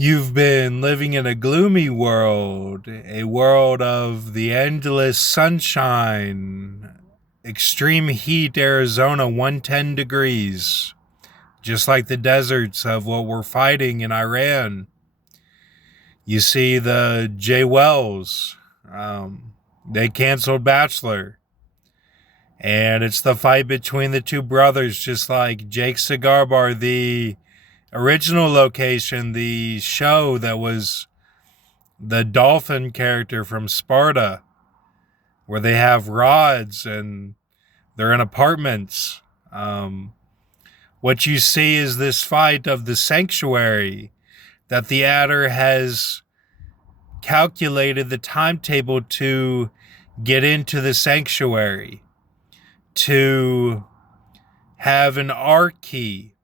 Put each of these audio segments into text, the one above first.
You've been living in a gloomy world, a world of the endless sunshine, extreme heat, Arizona 110 degrees, just like the deserts of what we're fighting in Iran. You see the J. Wells, they canceled Bachelor. And it's the fight between the two brothers, just like Jake Cigar Bar, the original location, the show that was the dolphin character from Sparta, where they have rods and they're in apartments. What you see is this fight of the sanctuary that the adder has calculated the timetable to get into the sanctuary, to have an R key,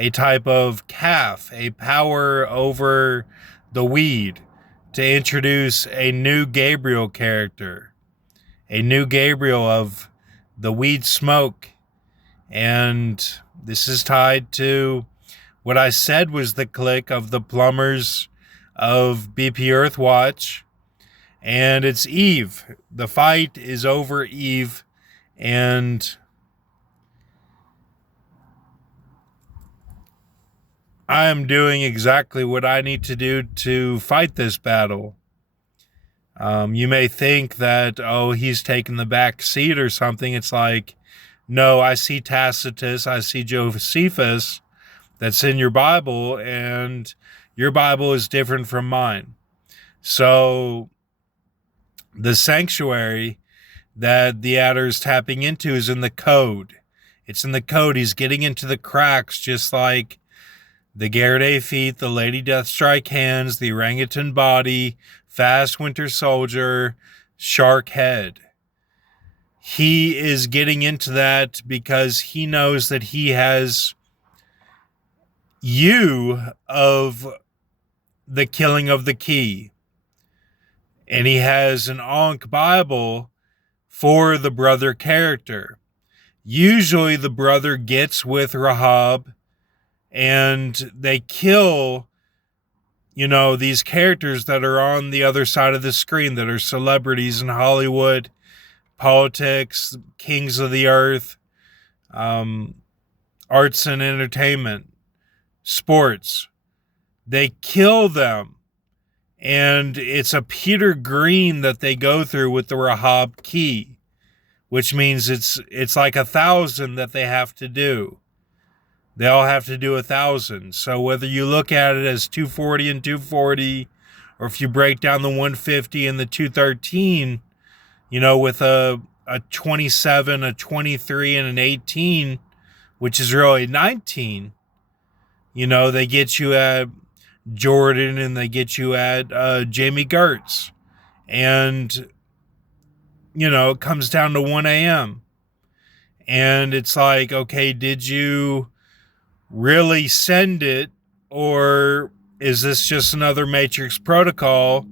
a type of calf, a power over the weed, to introduce a new Gabriel character, a new Gabriel of the weed smoke. And this is tied to what I said was the clique of the plumbers of BP Earthwatch. And it's Eve. The fight is over Eve. And I am doing exactly what I need to do to fight this battle. You may think that, oh, he's taking the back seat or something. It's like, no, I see Tacitus, I see Josephus that's in your Bible, and your Bible is different from mine. So the sanctuary that the adder is tapping into is in the code. It's in the code. He's getting into the cracks, just like the Garrett feet, the Lady Deathstrike hands, the orangutan body, fast winter soldier, shark head. He is getting into that because he knows that he has you of the killing of the key. And he has an Ankh Bible for the brother character. Usually the brother gets with Rahab and they kill, these characters that are on the other side of the screen, that are celebrities in Hollywood, politics, kings of the earth, arts and entertainment, sports. They kill them. And it's a Peter Green that they go through with the Rahab key, which means it's like 1,000 that they have to do. They all have to do 1,000. So whether you look at it as 240 and 240, or if you break down the 150 and the 213, with a 27, a 23, and an 18, which is really 19, they get you at Jordan and they get you at Jamie Gertz. And, it comes down to 1 a.m. And it's like, okay, did you really send it, or is this just another Matrix protocol?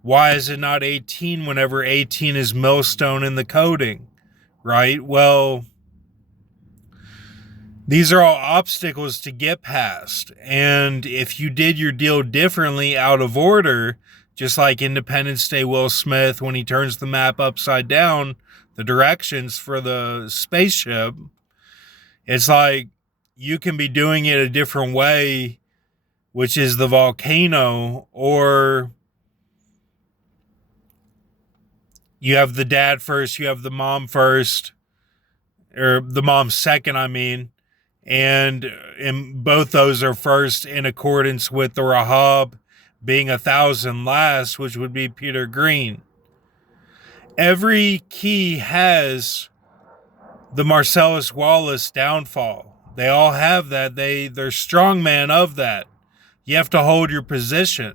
Why is it not 18 whenever 18 is millstone in the coding, right? Well, these are all obstacles to get past. And if you did your deal differently, out of order, just like Independence Day Will Smith, when he turns the map upside down, the directions for the spaceship, it's like, you can be doing it a different way, which is the volcano, or you have the dad first, you have the mom first, or the mom second, and both those are first in accordance with the Rahab being 1,000 last, which would be Peter Green. Every key has the Marcellus Wallace downfall. They all have that. They're strongman of that. You have to hold your position.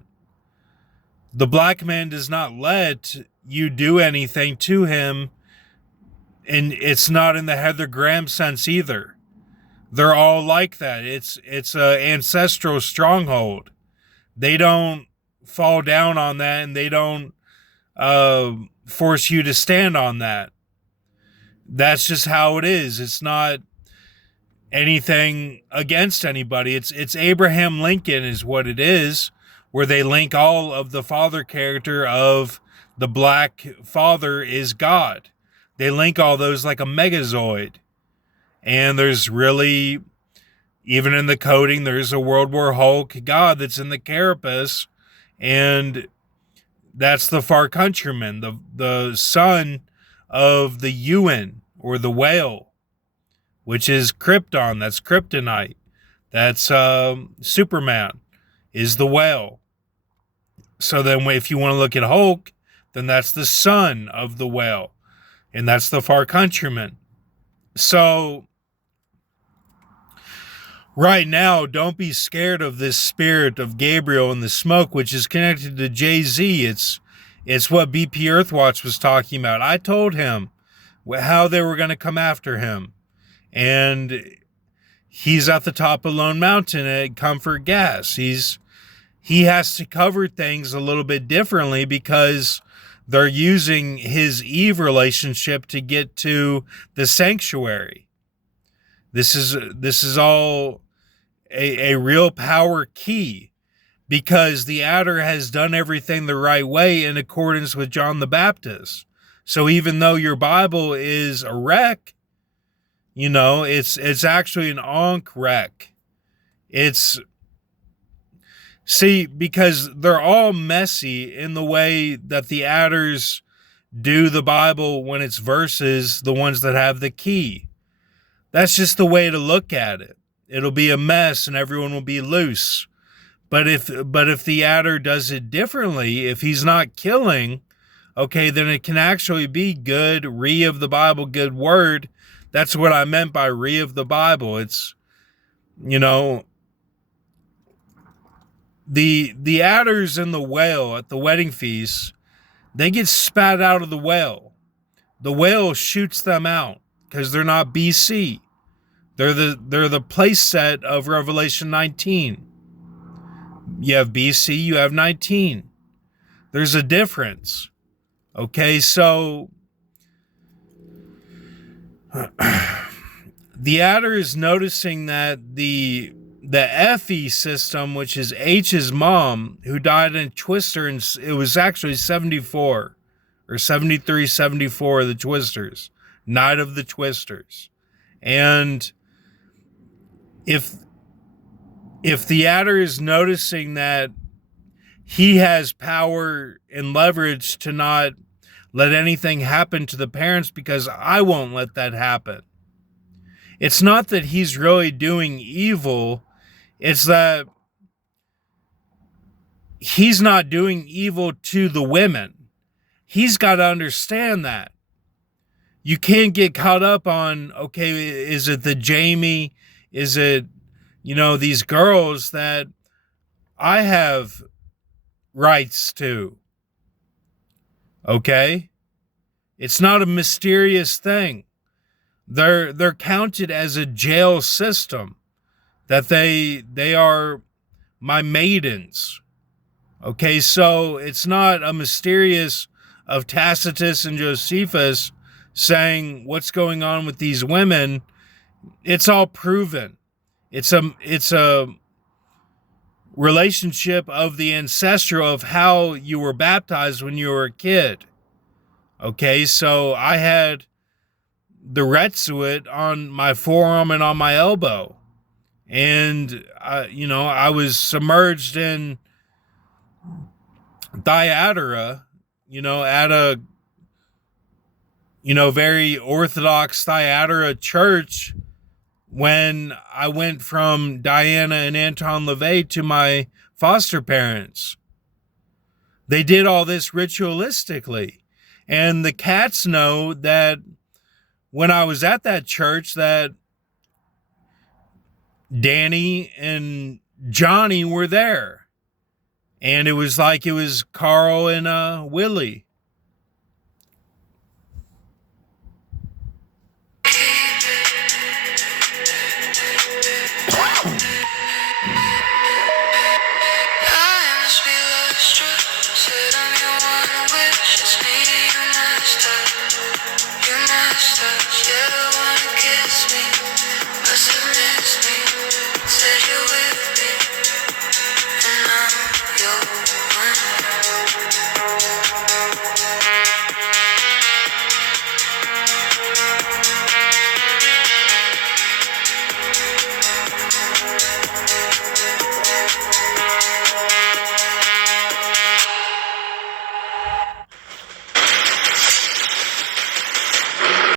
The black man does not let you do anything to him, and it's not in the Heather Graham sense either. They're all like that. It's an ancestral stronghold. They don't fall down on that, and they don't force you to stand on that. That's just how it is. It's not. anything against anybody. It's Abraham Lincoln is what it is, where they link all of the father character of the black father is God. They link all those like a megazoid. And there's really, even in the coding, there's a World War Hulk God that's in the carapace, and that's the far countryman, the son of the Ewan or the whale, which is Krypton. That's kryptonite. That's Superman is the whale. So then if you want to look at Hulk, then that's the son of the whale, and that's the far countryman. So right now, don't be scared of this spirit of Gabriel and the smoke, which is connected to Jay-Z. It's what BP Earthwatch was talking about. I told him how they were going to come after him. And he's at the top of Lone Mountain at Comfort Gas. He has to cover things a little bit differently because they're using his Eve relationship to get to the sanctuary. This is all a real power key, because the adder has done everything the right way in accordance with John the Baptist. So even though your Bible is a wreck, it's actually an onk wreck. Because they're all messy in the way that the adders do the Bible when it's verses, the ones that have the key. That's just the way to look at it. It'll be a mess and everyone will be loose. But if the adder does it differently, if he's not killing, okay, then it can actually be good, re of the Bible, good word. That's what I meant by re of the Bible. It's, the adders in the whale at the wedding feast, they get spat out of the whale. The whale shoots them out because they're not BC. They're the place set of Revelation 19. You have BC, you have 19. There's a difference. Okay, so the adder is noticing that the FE system, which is H's mom, who died in a twister, and it was actually 74 or 73, 74 the twisters, night of the twisters. And if the adder is noticing that he has power and leverage to not let anything happen to the parents, because I won't let that happen. It's not that he's really doing evil. It's that he's not doing evil to the women. He's got to understand that. You can't get caught up on, okay, is it the Jamie? Is it, these girls that I have rights to? Okay? It's not a mysterious thing. They're counted as a jail system, that they are my maidens. Okay, so it's not a mysterious of Tacitus and Josephus saying what's going on with these women. It's all proven. It's a relationship of the ancestral of how you were baptized when you were a kid. Okay, so I had the Retsuit on my forearm and on my elbow. And, I was submerged in Thyatira, at a, very Orthodox Thyatira church when I went from Diana and Anton LaVey to my foster parents. They did all this ritualistically. And the cats know that when I was at that church, that Danny and Johnny were there. And it was like it was Carl and Willie.